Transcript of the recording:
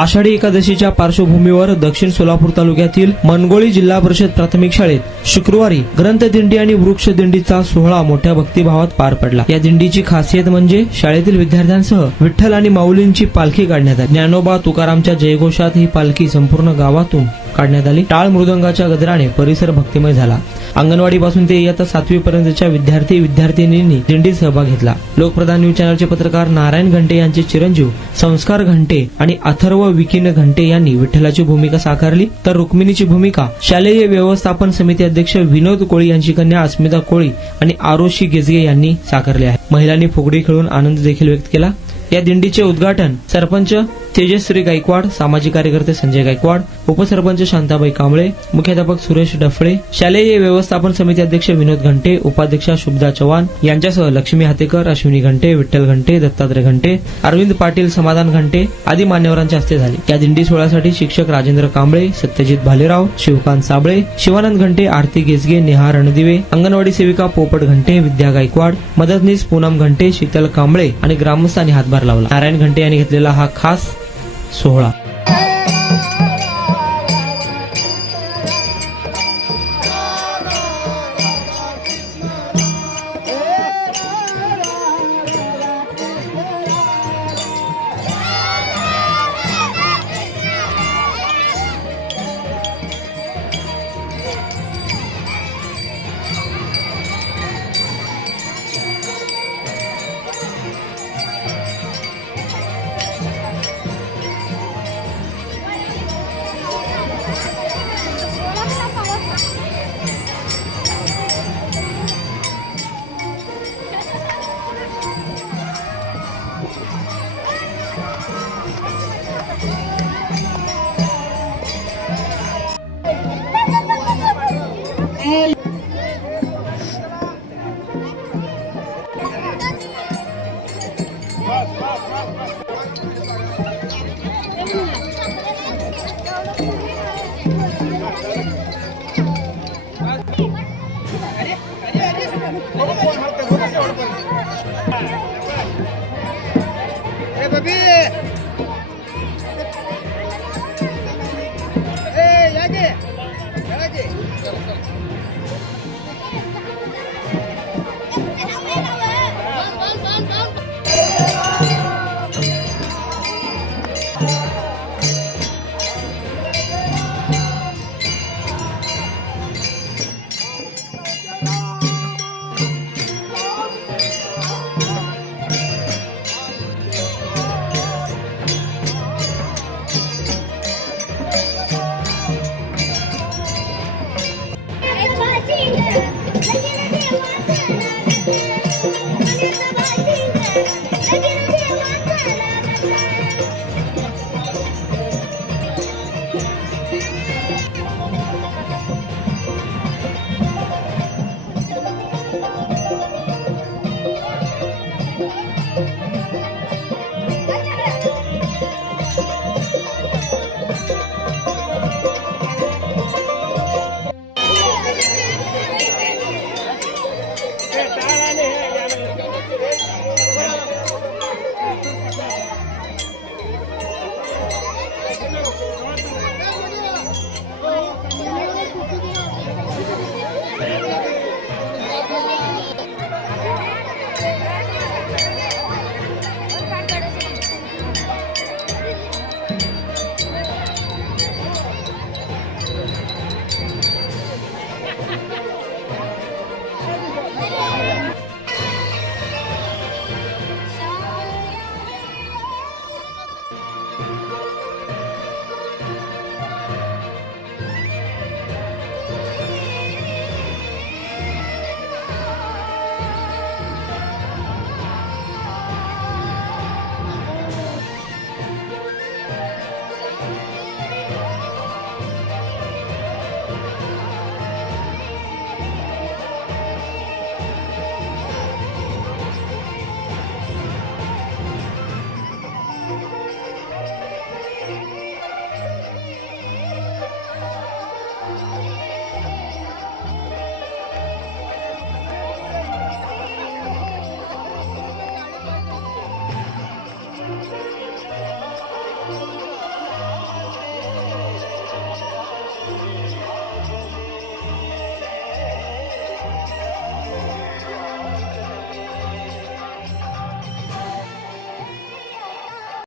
आषाढी एकादशीच्या पार्श्वभूमीवर दक्षिण सोलापूर तालुक्यातील मनगोळी जिल्हा परिषद प्राथमिक शाळेत शुक्रवारी ग्रंथदिंडी आणि वृक्ष दिंडीचा सोहळा मोठ्या भक्तिभावात पार पडला। या दिंडीची खासियत म्हणजे शाळेतील विद्यार्थ्यांसह विठ्ठल आणि माऊलींची पालखी काढण्यात आली। ज्ञानोबा तुकारामच्या जयघोषात ही पालखी संपूर्ण गावातून काढण्यात आली। टाळ मृदंगाच्या गजराने परिसर भक्तिमय झाला। अंगणवाडीपासून ते इयत्ता 7वी पर्यंतच्या विद्यार्थी-विद्यार्थिनींनी दिंडीत सहभाग घेतला। लोकप्रधान न्यूज चॅनलचे पत्रकार नारायण घंटे यांचे चिरंजीव संस्कार घंटे आणि अथर्व विकीन घंटे यांनी विठ्ठलाची भूमिका साकारली, तर रुक्मिणीची भूमिका शालेय व्यवस्थापन समिती अध्यक्ष विनोद कोळी यांची कन्या अस्मिता कोळी आणि आरोशी गेजगे यांनी साकारली आहे। महिलांनी फुगडी खेळून आनंद देखील व्यक्त केला। या दिंडीचे उद्घाटन सरपंच तेजश्री गायकवाड, सामाजिक कार्यकर्ते संजय गायकवाड, उपसरपंच शांताबाई कांबळे, मुख्याध्यापक सुरेश डफळे, शालेय व्यवस्थापन समिती अध्यक्ष विनोद घंटे, उपाध्यक्षा शुभदा चव्हाण यांच्यासह लक्ष्मी हातेकर, अश्विनी घंटे, विठ्ठल घंटे, दत्तात्रय घंटे, अरविंद पाटील, समाधान घंटे आदी मान्यवरांच्या हस्ते झाले। या दिंडी सोहळ्यासाठी शिक्षक राजेंद्र कांबळे, सत्यजित भालेराव, शिवकांत साबळे, शिवानंद घंटे, आरती गेजगे, नेहा रणदिवे, अंगणवाडी सेविका पोपट घंटे, विद्या गायकवाड, मदतनीस पूनम घंटे, शीतल कांबळे आणि ग्रामस्थांनी हातभार लावला। नारायण घंटे यांनी घेतलेला हा खास सोहळा